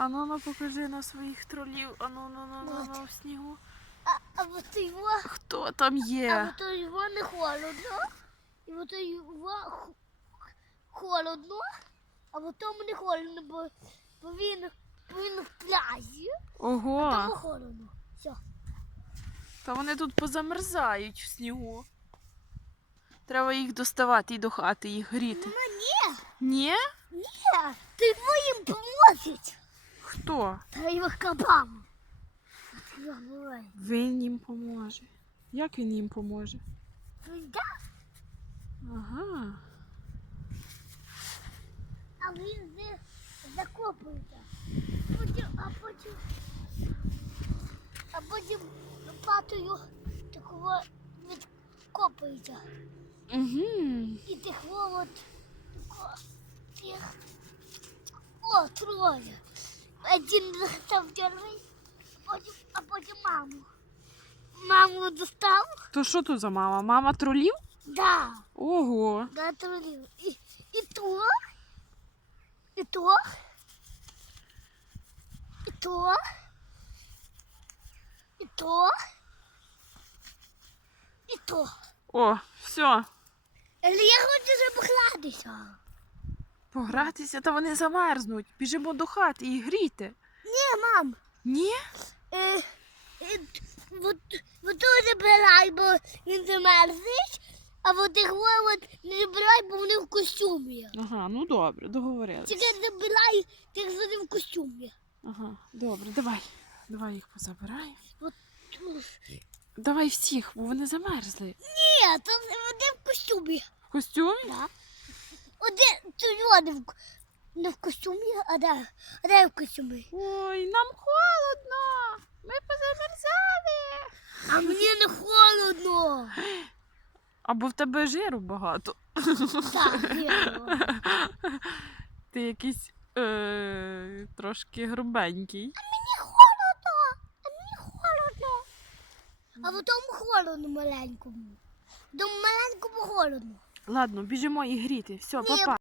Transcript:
Ану, ну покажи на своїх тролів. Ану, ну, ну, ну, ну, в снігу. А, а вот його, Хто там а є? вот його не холодно. І вот його холодно, а вот тому не холодно, бо, бо він, бо він в пляжі, тому Ого, холодно. Все. та вони тут позамерзають в снігу. Треба їх доставати і до хати, їх гріти. Мама, ні, Ні? ні, ти їм поможеш. Хто? Та його буває. Він їм поможе. Як він їм поможе? Ага. а він закопується. Потім, а потім, а потім лопатою такого відкопується. Угу. І тих тако, тих. О, троє. Один достав перший, а потім, маму. Маму достав? То що тут за мама? Мама тролів? Да. Ого. Да, тролів. І, і то, і то, і то, і то, і то. О, все. Але я хочу вже погратися. Та вони замерзнуть. Біжимо до хати і гріти. Ні, мам. Ні? Е, е, вот, вот тут забирай, бо він замерзнеш, а вот їх от не забирай, бо вони в костюмі. Ага, ну добре, договорились. Тільки забирай тих, що не в костюмі. Ага, добре, давай. Давай їх позабираємо. От, тут. Давай всіх, бо вони замерзли. Ні, то вони в костюмі. В костюмі? Да. Один, то не в, не в костюмі, а де, а де в костюмі. Ой, нам холодно. Ми позамерзали. А мені не холодно. Або в тебе жиру багато. Так. Ти якийсь е, трошки грубенький. А Мені холодно, а мені холодно. А в тому холодно маленькому. Тому маленькому холодно. Ладно, біжимо і гріти. Все, папа.